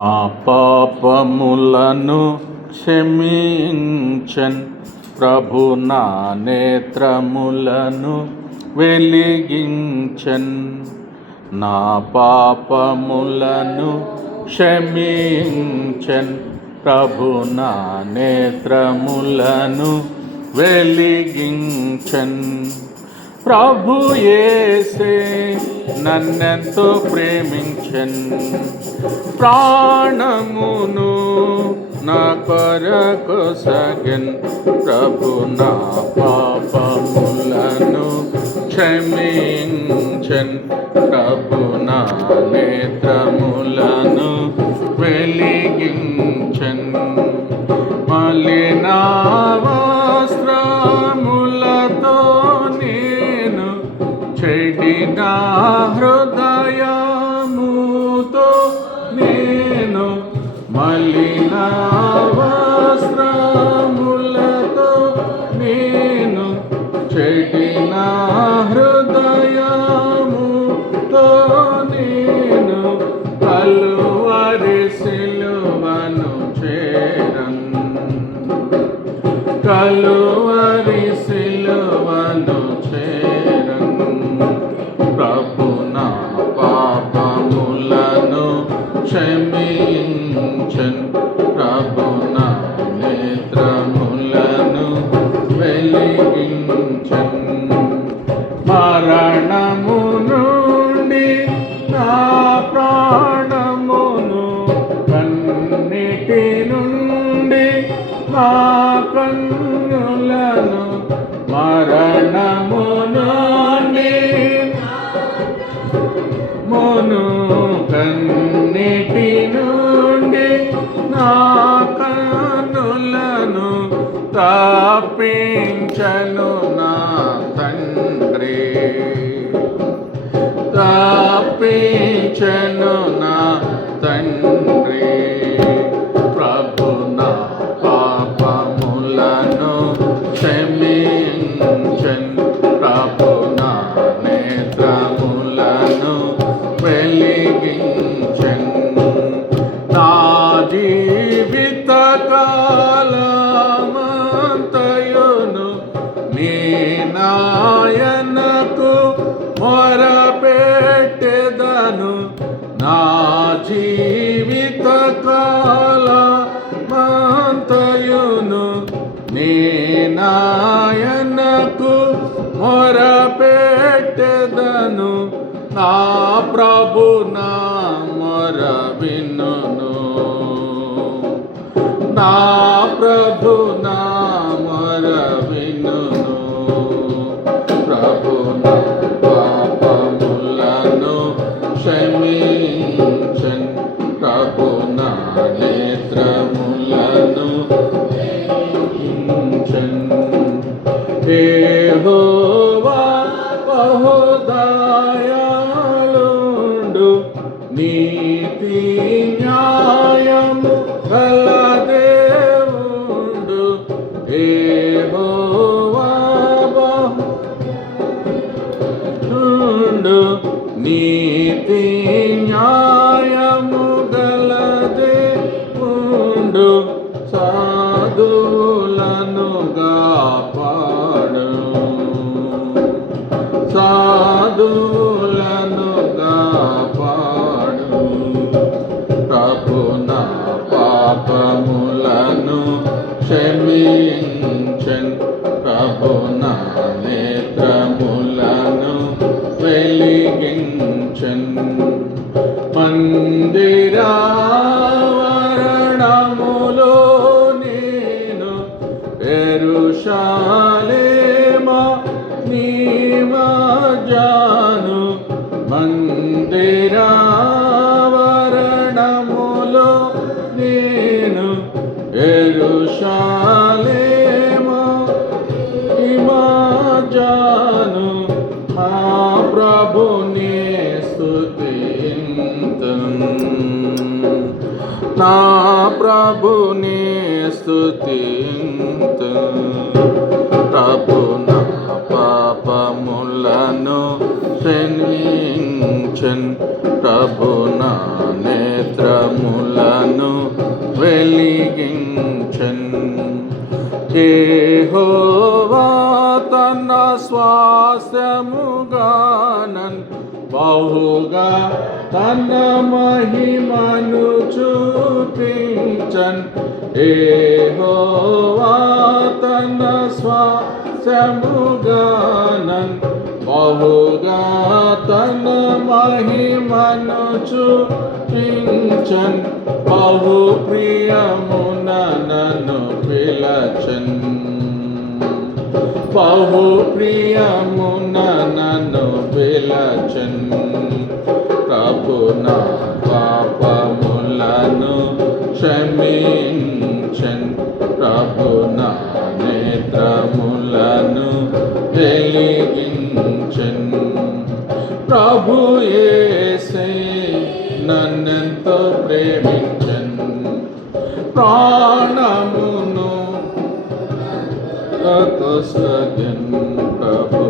ఆ పాపములను క్షమించన్ ప్రభు, నా నేత్రములను వెలిగించన్. నా పాపములను క్షమించన్ ప్రభు, నా నేత్రములను వెలిగించన్. ప్రభు యేసే నన్నెంతో ప్రేమించన్, ప్రాణమును నా కొరకు సగన్. ప్రభు నా పాపములను క్షమించన్ ప్రభు, నా నేత్రములను వెలిగించన్. మలినా వస్త్రములతో నేను చెడిన హృదయముతో నేను మలిన వస్త్రములతో నేను చెడిన హృదయముతో నేను కలువరి సిలువను చేరన్. కలువరి సిలువను చేరన్. ప్రభు నా పాపములను క్షమించన్ ప్రభు, నా నేత్రములను వెలిగించన్. మరణము నుండి నా ప్రాణమును, కన్నిటి నుండి నా కన్నులను, మరణము నుండి మోను కన్నిటి నుండి నా కన్నులను తప్పించను నా తండ్రి. తప్పించను నా తండ్రి. ప్రభు నా పాపములను క్షమించన్ ప్రభు, నా నేత్రములను వెలిగించన్. నా జీవిత కాలమంతయును నీ నాయనకు మొరపెట్టెదను. నా జీవిత కాలమంతయును నీ నాయనకు మొరపెట్టెదను. నా ప్రభు నా మొర వినును. నా ప్రభు నా మొర వినును. ప్రభు నా పాపములను క్షమించన్ ప్రభు, నా నేత్రములను వెలిగించన్. యెహోవా బహుదయాళుండు, నీతి న్యాయము గల దేవుండు. యెహోవా బహుదయాళుండు, నీతి న్యాయము గల దేవుండు. సాధులను కాపాడు, సాధులను కాపాడు. ప్రభు నా పాపములను క్షమించన్ ప్రభు, నా నేత్రములను వెలిగించన్. మందిరావరణములో నేను యెరూషలేమా నిమజ్జను. మందిరావరణములో నేను యెరూషలేమా నిమజ్జను. మా ప్రభుని స్తుతింతును, నా ప్రభుని స్తుతింతును. ప్రభు నా పాపములను క్షమించన్ ప్రభు, నా నేత్రములను పాపములను వెలిగించన్. యెహోవా తన స్వాస్థ్యముగానన్ బహుగా తన మహిమను చూపించన్. యెహోవా తన స్వాస్థ్యముగానన్ బహుగా తన మహిమను చూపించన్. బహు ప్రియమున నన్ను పిలచన్. బహు ప్రియమున నన్ను పిలచన్. ప్రభు నా పాపములను క్షమించన్. ప్రభు నా నేత్రములను వెలిగించన్. ప్రభు యేసే నన్నెంతో ప్రేమించన్. ప్రాణమును తస్సగన్. ప్రభు